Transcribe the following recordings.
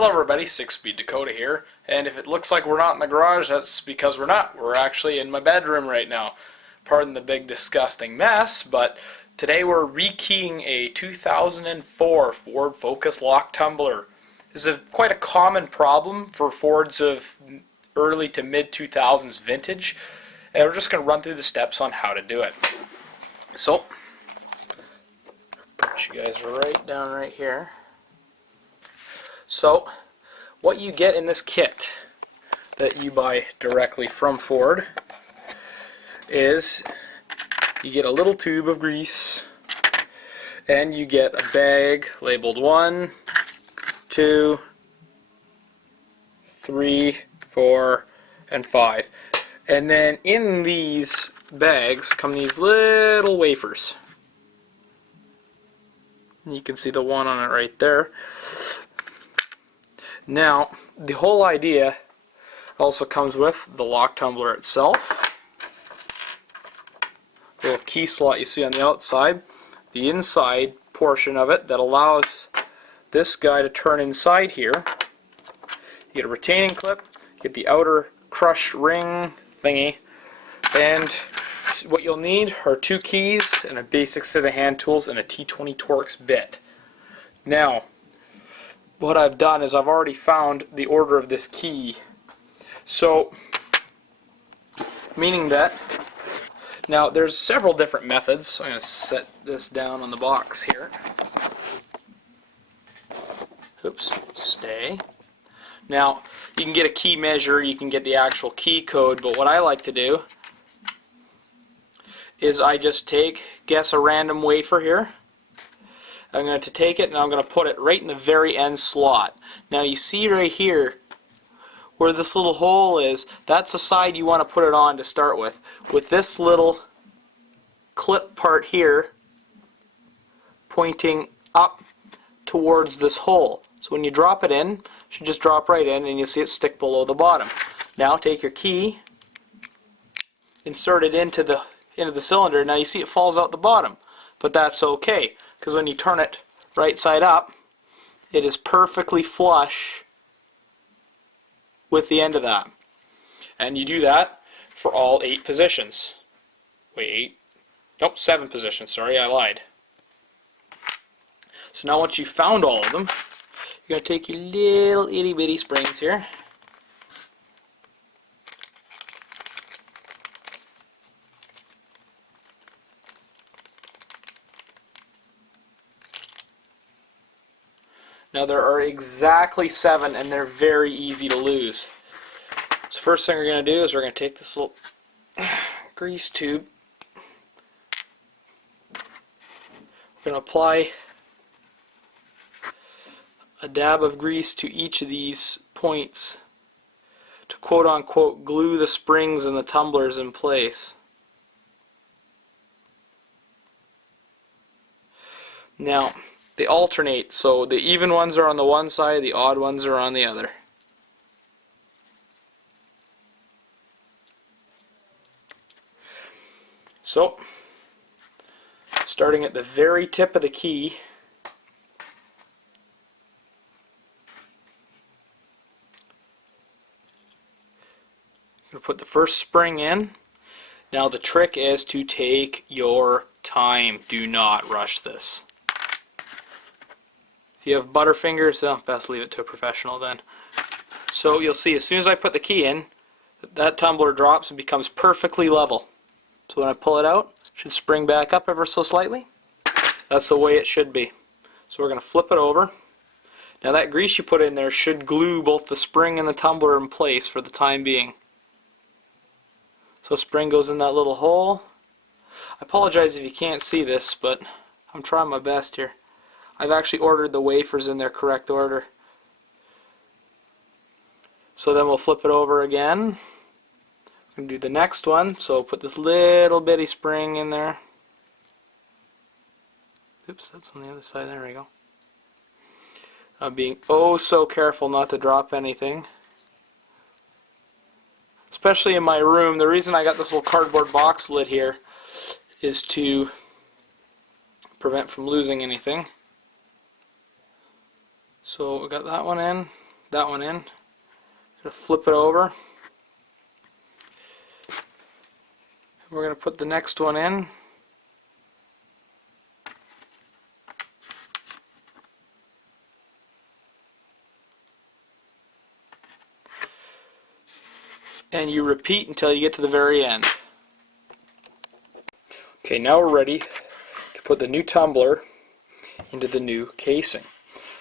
Hello everybody, 6-Speed Dakota here, and if it looks like we're not in the garage, that's because we're not. We're actually in my bedroom right now. Pardon the big disgusting mess, but today we're rekeying a 2004 Ford Focus lock tumbler. This is quite a common problem for Fords of early to mid 2000s vintage, and we're just going to run through the steps on how to do it. So, put you guys right down right here. So, what you get in this kit that you buy directly from Ford is you get a little tube of grease and you get a bag labeled 1, 2, 3, 4, and 5. And then in these bags come these little wafers. You can see the one on it right there. Now, the whole idea also comes with the lock tumbler itself, the little key slot you see on the outside, the inside portion of it that allows this guy to turn inside here. You get a retaining clip, you get the outer crush ring thingy, and what you'll need are 2 keys and a basic set of hand tools and a T20 Torx bit. Now, what I've done is I've already found the order of this key. So, meaning that, now there's several different methods. I'm going to set this down on the box here. Oops, stay. Now, you can get a key measure, you can get the actual key code, but what I like to do is I just guess a random wafer here. I'm going to take it and I'm going to put it right in the very end slot. Now you see right here where this little hole is, that's the side you want to put it on to start with. With this little clip part here pointing up towards this hole. So when you drop it in, it should just drop right in and you'll see it stick below the bottom. Now take your key, insert it into the cylinder. Now you see it falls out the bottom, but that's okay, because when you turn it right side up, it is perfectly flush with the end of that. And you do that for all 8 positions. Wait, 8? Nope, 7 positions, sorry, I lied. So now once you've found all of them, you're going to take your little itty bitty springs here. Now there are exactly 7 and they're very easy to lose. So first thing we're going to do is we're going to take this little grease tube. We're going to apply a dab of grease to each of these points to quote-unquote glue the springs and the tumblers in place. Now, they alternate, so the even ones are on the one side, the odd ones are on the other. So, starting at the very tip of the key, you're going to put the first spring in. Now the trick is to take your time. Do not rush this. If you have butterfingers, well, best leave it to a professional then. So you'll see as soon as I put the key in, that tumbler drops and becomes perfectly level. So when I pull it out, it should spring back up ever so slightly. That's the way it should be. So we're going to flip it over. Now that grease you put in there should glue both the spring and the tumbler in place for the time being. So spring goes in that little hole. I apologize if you can't see this, but I'm trying my best here. I've actually ordered the wafers in their correct order. So then we'll flip it over again. I'm going to do the next one. So put this little bitty spring in there. Oops, that's on the other side. There we go. I'm being oh so careful not to drop anything. Especially in my room. The reason I got this little cardboard box lid here is to prevent from losing anything. So we got that one in. that one in. Gonna flip it over. We're going to put the next one in. And you repeat until you get to the very end. Okay, now we're ready to put the new tumbler into the new casing.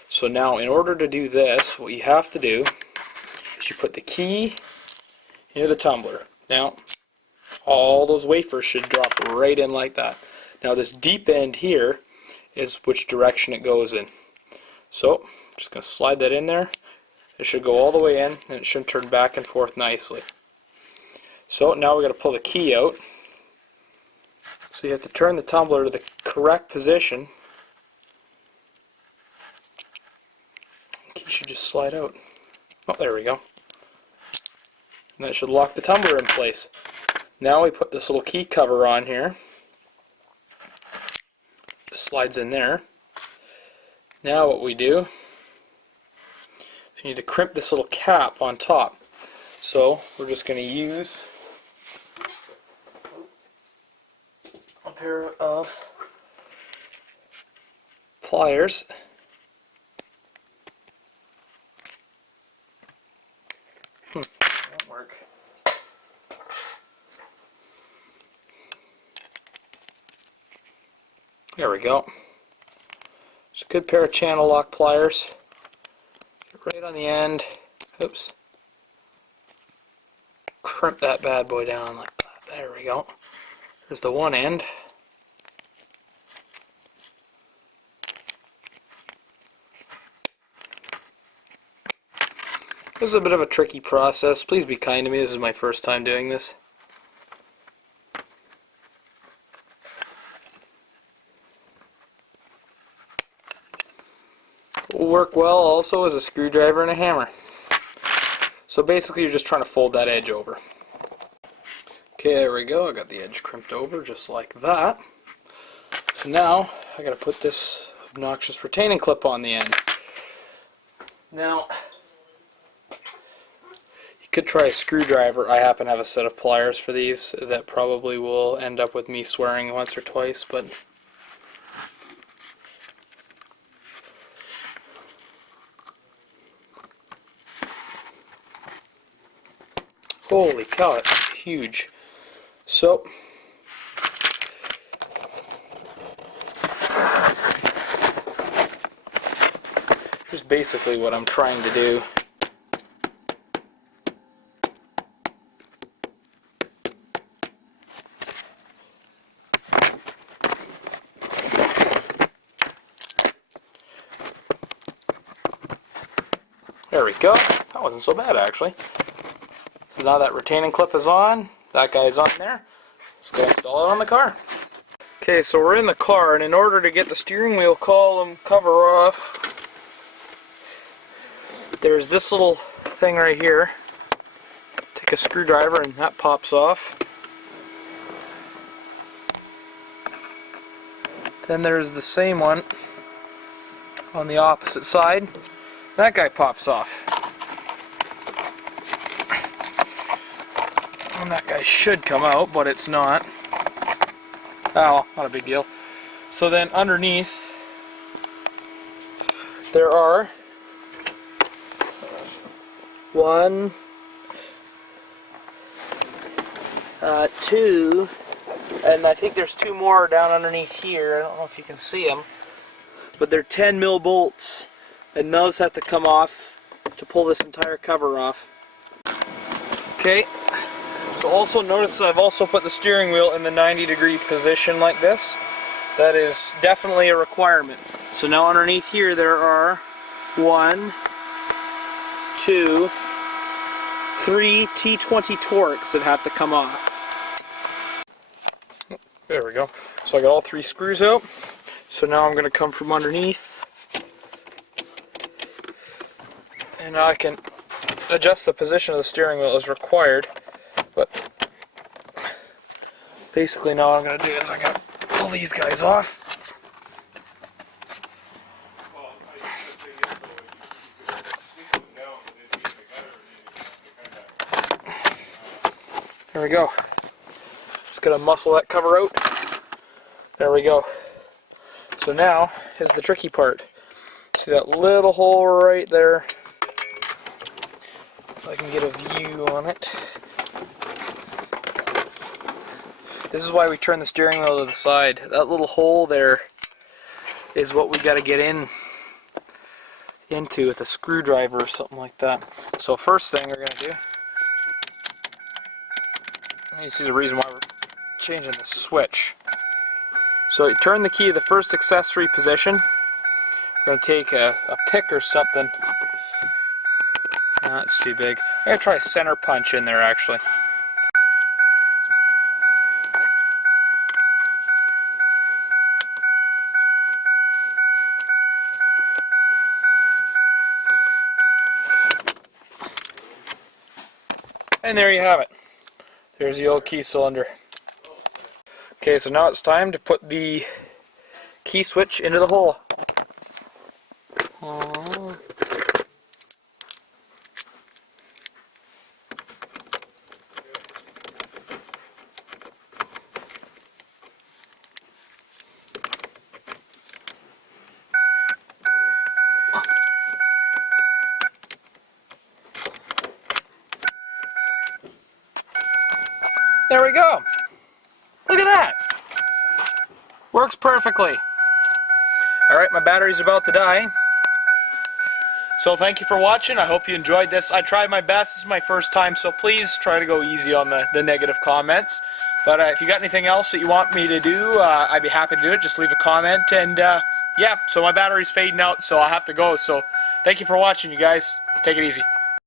So now in order to do this, what you have to do is you put the key into the tumbler. Now all those wafers should drop right in like that. Now this deep end here is which direction it goes in. So I'm just going to slide that in there. It should go all the way in and it should turn back and forth nicely. So now we're going to pull the key out. So you have to turn the tumbler to the correct position. The key should just slide out. Oh, there we go. And that should lock the tumbler in place. Now we put this little key cover on here. Just slides in there. Now what we do is we need to crimp this little cap on top. So we're just going to use a pair of pliers. Won't work. There we go. It's a good pair of channel lock pliers. Get right on the end. Oops. Crimp that bad boy down like that. There we go. There's the one end. This is a bit of a tricky process. Please be kind to me. This is my first time doing this. Will work well also as a screwdriver and a hammer. So basically you're just trying to fold that edge over. Okay, there we go. I got the edge crimped over just like that. So now I got to put this obnoxious retaining clip on the end. Now you could try a screwdriver. I happen to have a set of pliers for these that probably will end up with me swearing once or twice, but holy cow, it's huge. So here's basically what I'm trying to do. There we go. That wasn't so bad actually. So now that retaining clip is on, that guy's on there. Let's go install it on the car. Okay, so we're in the car, and in order to get the steering wheel column cover off, there's this little thing right here. Take a screwdriver and that pops off. Then there's the same one on the opposite side. That guy pops off. And that guy should come out, but it's not. Oh, not a big deal. So then underneath there are 1, 2, and I think there's 2 more down underneath here. I don't know if you can see them, but they're 10 mil bolts, and those have to come off to pull this entire cover off. Okay. So also notice I've also put the steering wheel in the 90-degree position like this. That is definitely a requirement. So now underneath here there are 1, 2, 3 T20 Torx that have to come off. There we go. So I got all 3 screws out. So now I'm going to come from underneath, and I can adjust the position of the steering wheel as required. But basically now what I'm going to do is I'm going to pull these guys off. we go. Just gotta muscle that cover out. There we go. So now is the tricky part. See that little hole right there? If I can get a view on it. This is why we turn the steering wheel to the side. That little hole there is what we got to get into with a screwdriver or something like that. So first thing we're going to do, you see the reason why we're changing the switch. So you turn the key to the first accessory position. We're going to take a pick or something. No, that's too big. I'm going to try a center punch in there actually. And there you have it. There's the old key cylinder. Okay, so now it's time to put the key switch into the hole. There we go. Look at that. Works perfectly. Alright, my battery's about to die. So thank you for watching. I hope you enjoyed this. I tried my best. This is my first time, so please try to go easy on the negative comments. But if you got anything else that you want me to do, I'd be happy to do it. Just leave a comment. And yeah, so my battery's fading out, so I'll have to go. So thank you for watching, you guys. Take it easy.